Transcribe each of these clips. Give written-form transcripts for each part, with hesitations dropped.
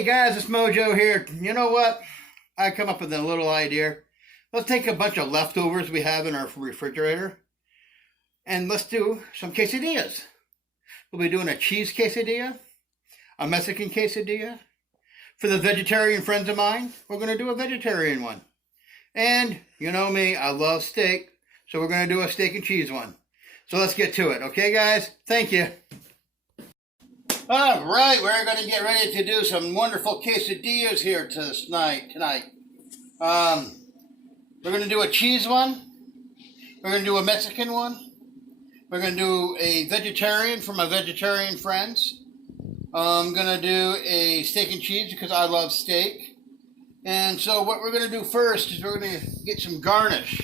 Hey guys, it's Mojo here. You know what? I come up with a little idea. Let's take a bunch of leftovers we have in our refrigerator and let's do some quesadillas. We'll be doing a cheese quesadilla, a Mexican quesadilla. For the vegetarian friends of mine, we're going to do a vegetarian one. And you know me, I love steak, so we're going to do a steak and cheese one. So let's get to it. Okay, guys? Thank you. All right, we're going to get ready to do some wonderful quesadillas here tonight. We're going to do a cheese one. We're going to do a Mexican one. We're going to do a vegetarian for my vegetarian friends. I'm going to do a steak and cheese because I love steak. And so what we're going to do first is we're going to get some garnish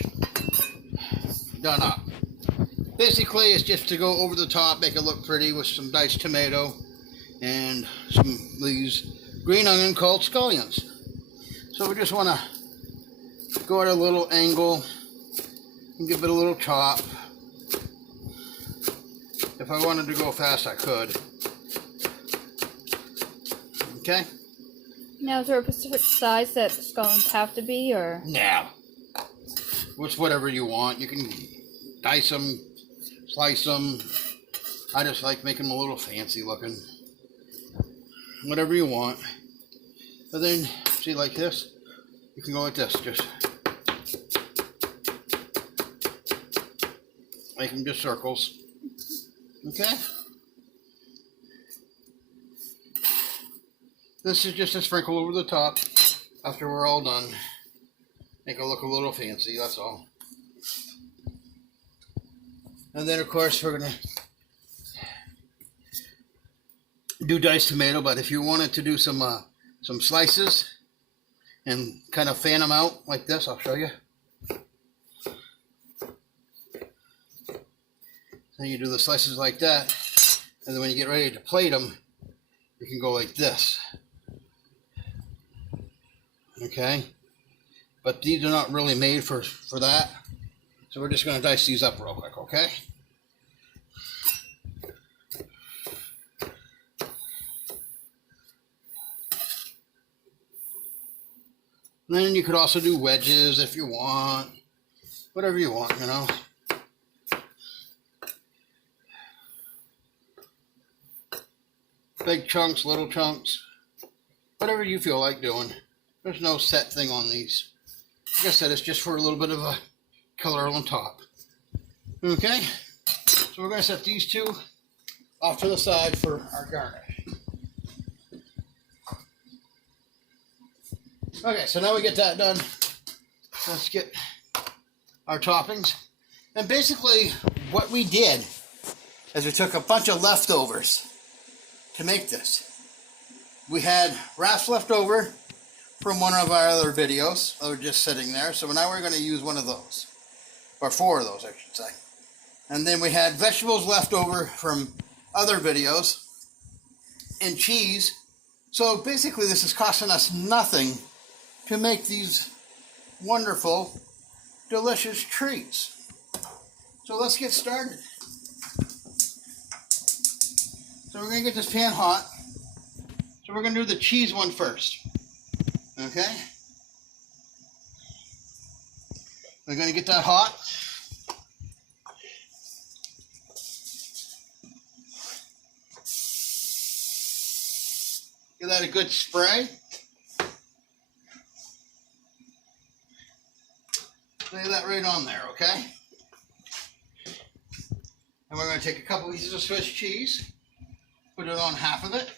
done up. Basically, it's just to go over the top, make it look pretty with some diced tomato and some of these green onion called scallions. So we just want to go at a little angle and give it a little chop. If I wanted to go fast, I could. Okay? Now, is there a specific size that scallions have to be, or? No. It's whatever you want. You can dice them, slice them. I just like making them a little fancy looking. Whatever you want. And then, see, like this, you can go like this. Just make them just circles. Okay? This is just a sprinkle over the top after we're all done. Make it look a little fancy, that's all. And then, of course, we're going to do diced tomato, but if you wanted to do some slices and kind of fan them out like this, I'll show you. Then you do the slices like that, and then when you get ready to plate them, you can go like this. Okay? But these are not really made for that, so we're just going to dice these up real quick, okay? Then you could also do wedges if you want. Whatever you want, you know. Big chunks, little chunks. Whatever you feel like doing. There's no set thing on these. Like I said, it's just for a little bit of a color on top. Okay? So we're going to set these two off to the side for our garnish. Okay, so now we get that done. Let's get our toppings. And basically, what we did is we took a bunch of leftovers to make this. We had wraps left over from one of our other videos that were just sitting there. So now we're going to use one of those. Or 4 of those, I should say. And then we had vegetables left over from other videos. And cheese. So basically this is costing us nothing to make these wonderful, delicious treats. So let's get started. So we're going to get this pan hot. So we're going to do the cheese one first. Okay? We're going to get that hot. Give that a good spray. Lay that right on there, okay? And we're going to take a couple pieces of Swiss cheese, put it on half of it.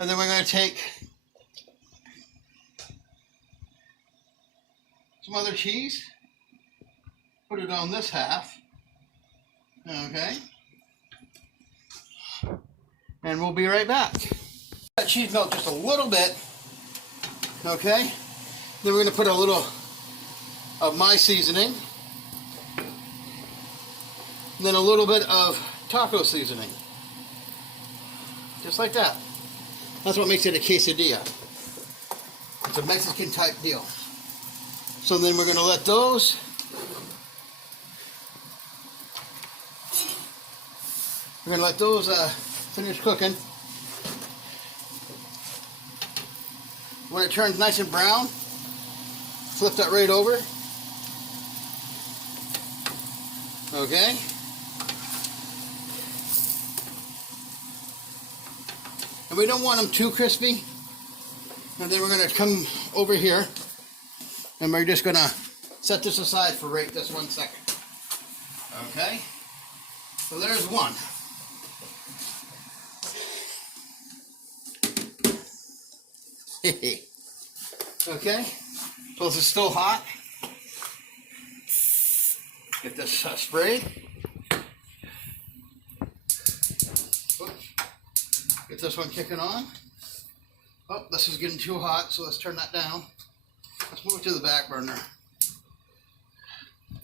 And then we're going to take some other cheese, put it on this half, okay? And we'll be right back. That cheese melt just a little bit, okay? Then we're going to put a little of my seasoning, and then a little bit of taco seasoning, just like that. That's what makes it a quesadilla. It's a Mexican type deal. So then we're going to let those finish cooking. When it turns nice and brown, flip that right over. Okay. And we don't want them too crispy. And then we're going to come over here and we're just going to set this aside for right this 1 second. Okay. So there's one. Okay. So this is still hot. Get this sprayed. Oops. Get this one kicking on. Oh, this is getting too hot, so let's turn that down. Let's move it to the back burner.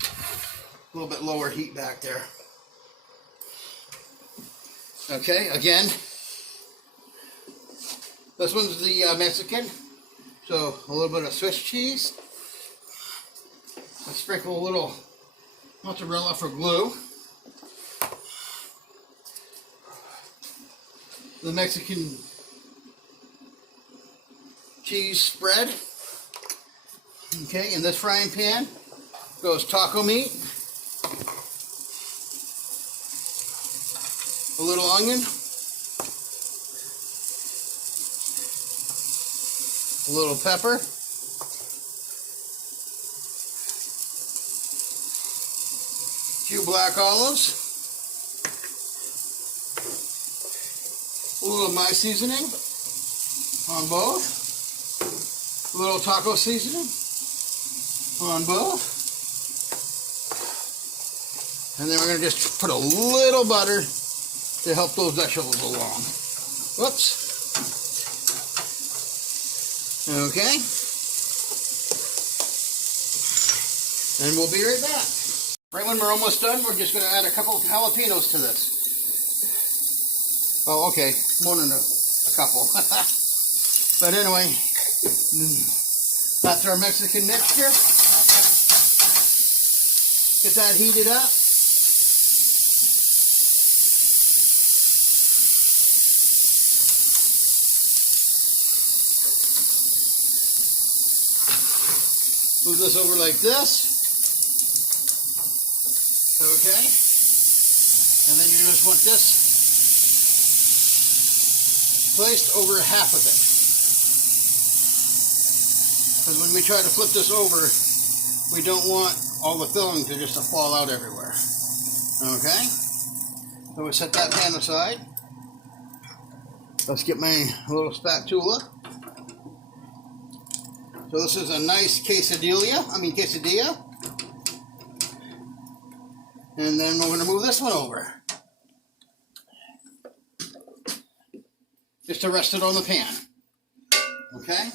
A little bit lower heat back there. Okay, again, this one's the Mexican, so a little bit of Swiss cheese. Let's sprinkle a little mozzarella for glue. The Mexican cheese spread. Okay, in this frying pan goes taco meat, a little onion, a little pepper, a few black olives, a little of my seasoning on both, a little taco seasoning on both, and then we're going to just put a little butter to help those vegetables along. Whoops. Okay. And we'll be right back. Right when we're almost done, we're just going to add a couple of jalapenos to this. Oh, okay. More than a couple. But anyway, that's our Mexican mixture. Get that heated up. Move this over like this. Okay. And then you just want this placed over half of it. Because when we try to flip this over, we don't want all the filling to just fall out everywhere. Okay. So we set that pan aside. Let's get my little spatula. So this is a nice quesadilla. And then we're going to move this one over. Just to rest it on the pan. Okay?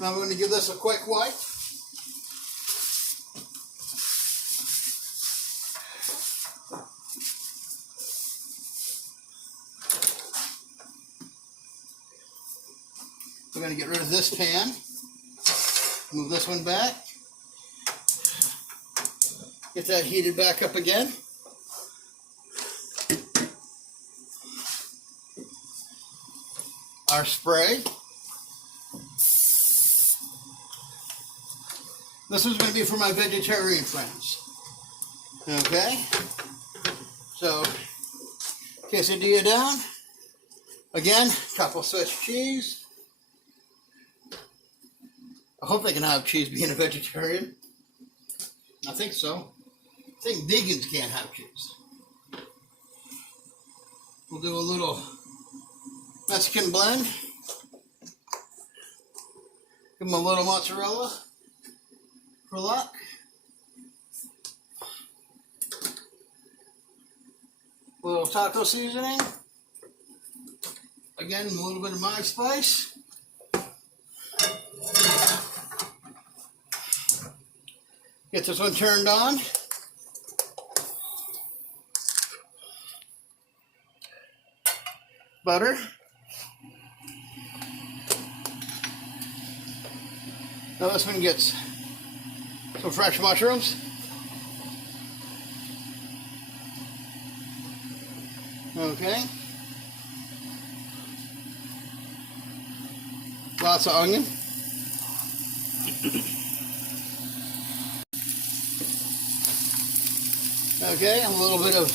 Now we're going to give this a quick wipe. We're going to get rid of this pan. Move this one back. Get that heated back up again. Our spray. This is going to be for my vegetarian friends. Okay? So, quesadilla down. Again, couple Swiss cheese. I hope they can have cheese being a vegetarian. I think so. I think vegans can't have cheese. We'll do a little Mexican blend. Give them a little mozzarella for luck. A little taco seasoning. Again, a little bit of my spice. Get this one turned on. Butter. Now this one gets some fresh mushrooms. Okay. Lots of onion. Okay, a little bit of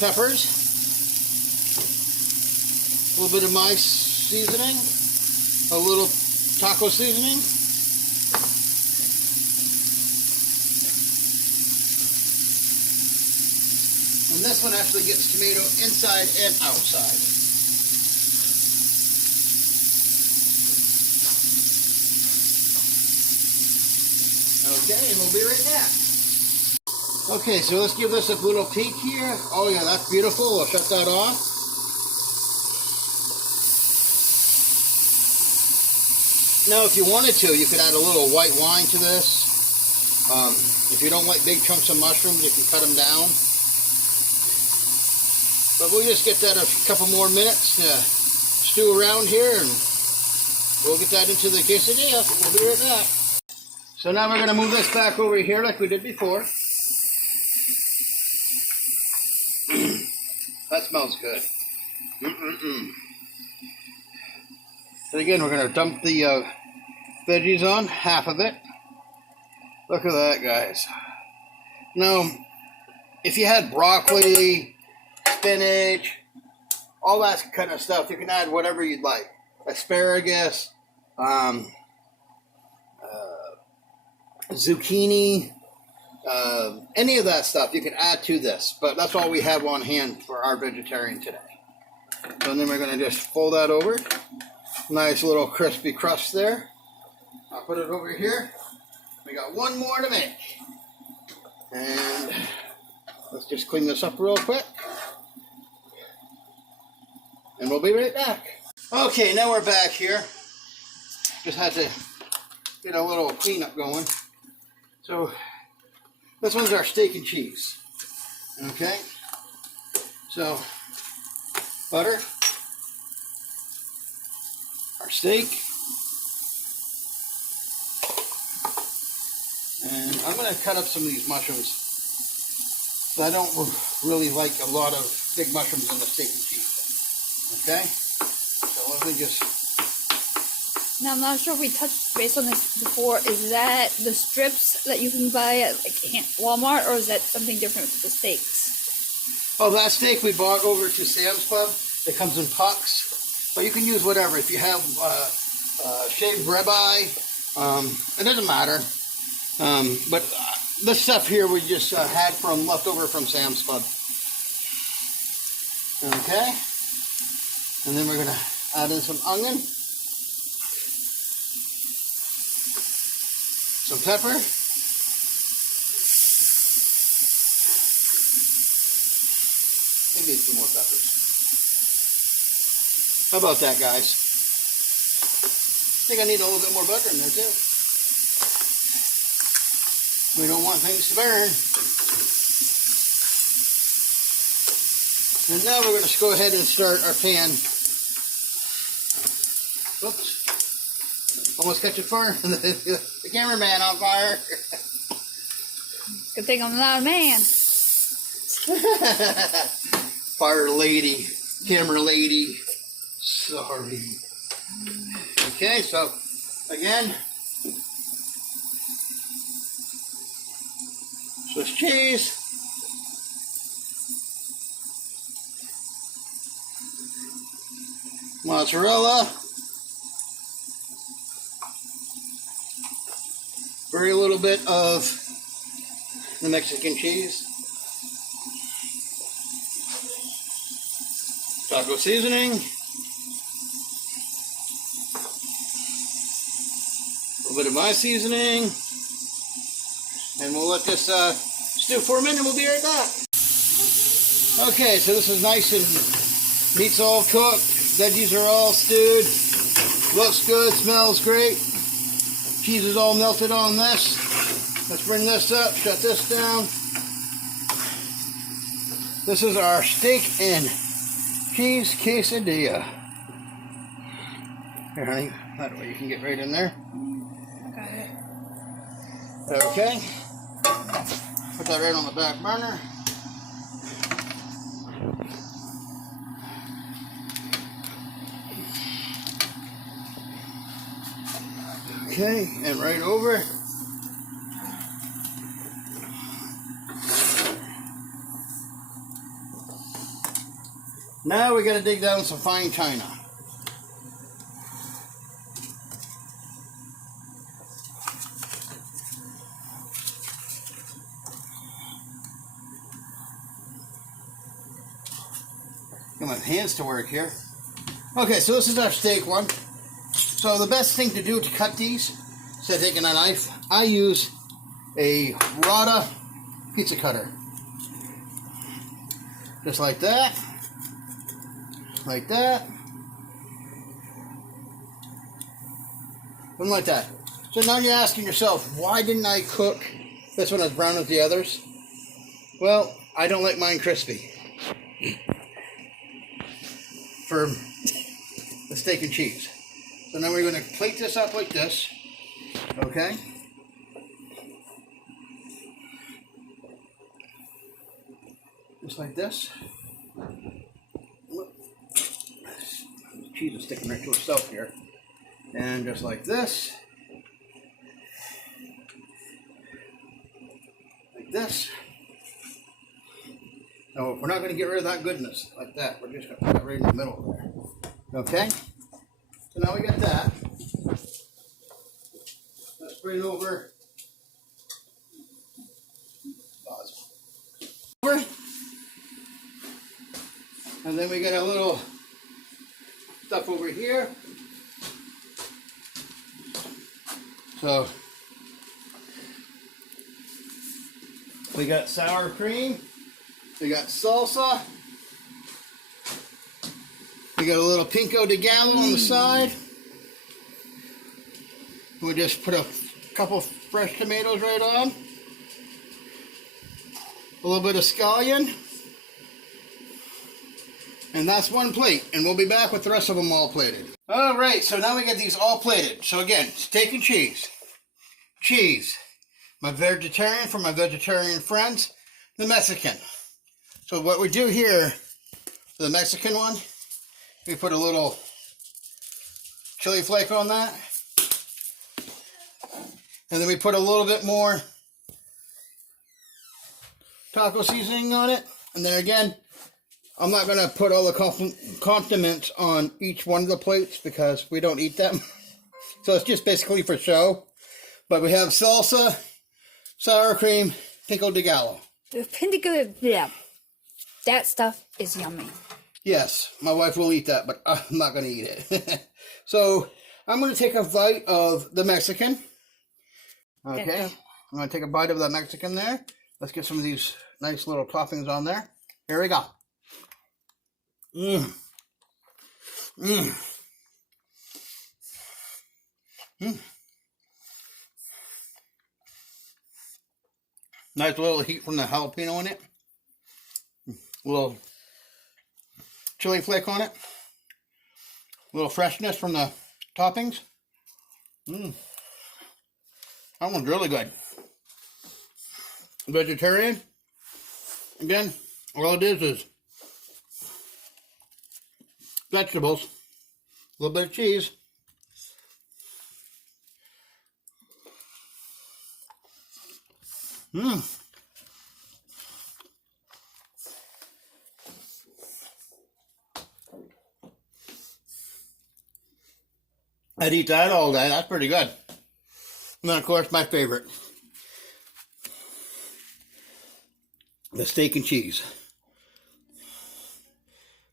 peppers. A little bit of my seasoning. A little taco seasoning. And this one actually gets tomato inside and outside. Okay, and we'll be right back. Okay, so let's give this a little peek here. Oh yeah, that's beautiful. We'll shut that off. Now, if you wanted to, you could add a little white wine to this. If you don't like big chunks of mushrooms, you can cut them down. But we'll just get that a couple more minutes to stew around here, and we'll get that into the quesadilla. We'll be right back. So now we're going to move this back over here like we did before. That smells good. And again, we're going to dump the veggies on, half of it. Look at that, guys. Now, if you had broccoli, spinach, all that kind of stuff, you can add whatever you'd like. Asparagus, zucchini, any of that stuff you can add to this. But that's all we have on hand for our vegetarian today. So then we're going to just fold that over. Nice little crispy crust there. I'll put it over here. We got one more to make. And let's just clean this up real quick. And we'll be right back. Okay, now we're back here. Just had to get a little cleanup going. So, this one's our steak and cheese. Okay? So, butter. Our steak. And I'm going to cut up some of these mushrooms. So I don't really like a lot of big mushrooms in the steak and cheese. Okay? So let me just... Now, I'm not sure if we touched base on this before. Is that the strips that you can buy at like Walmart, or is that something different with the steaks? Oh, that steak we bought over to Sam's Club. It comes in pucks. But you can use whatever. If you have shaved ribeye, it doesn't matter. But this stuff here we just had from leftover from Sam's Club. Okay. And then we're going to add in some onion. Some pepper. Maybe a few more peppers. How about that, guys? I think I need a little bit more butter in there, too. We don't want things to burn. And now we're going to go ahead and start our pan. Oops. Almost catch it fire. The cameraman on fire. Good thing I'm not a man. Fire lady. Camera lady. Sorry. Okay, so again, Swiss cheese, mozzarella, very little bit of the Mexican cheese, taco seasoning, a little bit of my seasoning, and we'll let this stew for a minute and we'll be right back. Okay, so this is nice and meat's all cooked, veggies are all stewed, looks good, smells great, cheese is all melted on this. Let's bring this up, shut this down. This is our steak and cheese quesadilla. Here, honey, that way you can get right in there. Okay, put that right on the back burner. Okay, and right over. Now we got to dig down some fine china. Get my hands to work here. Okay, so this is our steak one. So the best thing to do to cut these, instead of taking a knife, I use a Rada pizza cutter. Just like that. Like that. And like that. So now you're asking yourself, why didn't I cook this one as brown as the others? Well, I don't like mine crispy. For the steak and cheese. So now we're going to plate this up like this. Okay? Just like this. Cheese is sticking right to itself here. And just like this. Like this. No, we're not going to get rid of that goodness like that. We're just going to put it right in the middle there. Okay? So now we got that. Let's bring over. And then we got a little stuff over here. So we got sour cream. We got salsa. We got a little pico de gallo on the side. We just put a couple fresh tomatoes right on. A little bit of scallion. And that's one plate. And we'll be back with the rest of them all plated. Alright, so now we got these all plated. So again, steak and cheese. Cheese. My vegetarian for my vegetarian friends. The Mexican. So what we do here, for the Mexican one, we put a little chili flake on that. And then we put a little bit more taco seasoning on it. And then again, I'm not going to put all the condiments on each one of the plates because we don't eat them. So it's just basically for show. But we have salsa, sour cream, pico de gallo. Yeah. That stuff is yummy. Yes, my wife will eat that, but I'm not going to eat it. So I'm going to take a bite of the Mexican. Okay, I'm going to take a bite of the Mexican there. Let's get some of these nice little toppings on there. Here we go. Mmm. Mmm. Mmm. Nice little heat from the jalapeno in it. A little chili flake on it. A little freshness from the toppings. Mmm. That one's really good. Vegetarian. Again, all it is vegetables, a little bit of cheese, I'd eat that all day. That's pretty good. And then, of course, my favorite, the steak and cheese.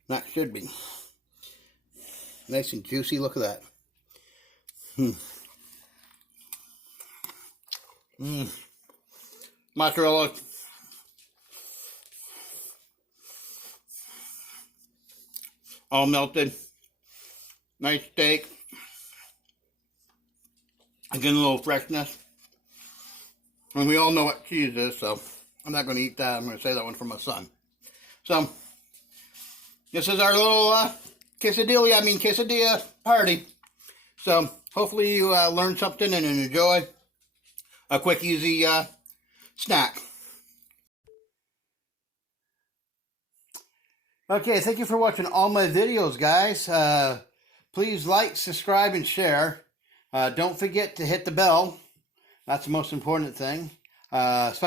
That should be nice and juicy. Look at that. Mozzarella. All melted. Nice steak. Again, a little freshness. And we all know what cheese is, so I'm not going to eat that. I'm going to save that one for my son. So, this is our little quesadilla party. So, hopefully you learned something and enjoy a quick, easy snack. Okay, thank you for watching all my videos, guys. Please like, subscribe, and share. Don't forget to hit the bell. That's the most important thing. Thanks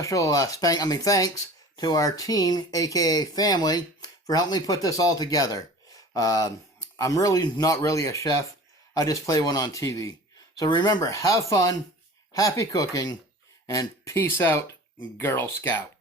to our team, aka family, for helping me put this all together. I'm really not really a chef. I just play one on TV. So remember, have fun, happy cooking, and peace out, Girl Scout.